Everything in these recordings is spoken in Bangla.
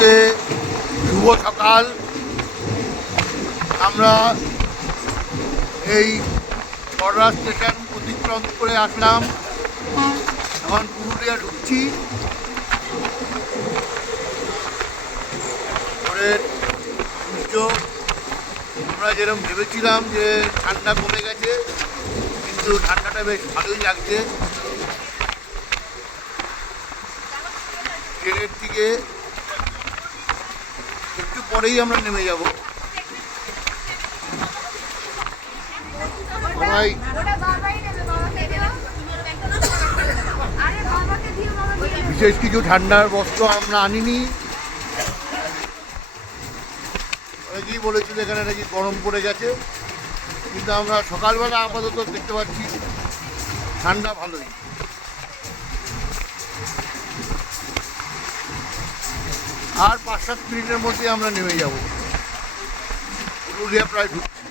সকলকে শুভ সকাল। আমরা এই বড়রা স্টেশন অতিক্রম করে আসলাম, এখন পুরুলিয়া ঢুকছি। পরের সূর্য আমরা যেরকম ভেবেছিলাম যে ঠান্ডা কমে গেছে, কিন্তু ঠান্ডাটা বেশ ভালোই লাগছে। ট্রেনের থেকে একটু পরেই আমরা নেমে যাব। সবাই বিশেষ কিছু ঠান্ডার বস্ত্র আমরা আনিনি। অনেকেই বলেছিল এখানে নাকি গরম পড়ে গেছে, কিন্তু আমরা সকালবেলা আপাতত দেখতে পাচ্ছি ঠান্ডা ভালোই। আর 5-7 মিনিটের মধ্যে আমরা নেমে যাব। পুরুলিয়া প্রায় ঢুকছি।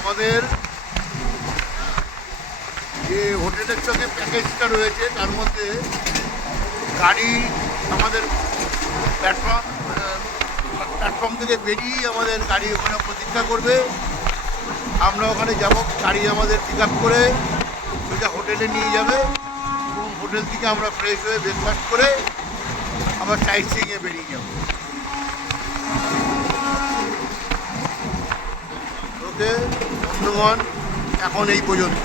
আমাদের যে হোটেলের সঙ্গে প্যাকেজটা রয়েছে তার মধ্যে গাড়ি আমাদের প্ল্যাটফর্ম থেকে বেরিয়েই আমাদের গাড়ি ওখানে প্রতীক্ষা করবে। আমরা ওখানে যাব, গাড়ি আমাদের পিক আপ করে সোজা হোটেলে নিয়ে যাবে এবং হোটেল থেকে আমরা ফ্রেশ হয়ে ব্রেকফাস্ট করে আবার সাইট সিইংয়ে বেরিয়ে যাব। ওকে বন্ধুগণ, এখন এই পর্যন্ত।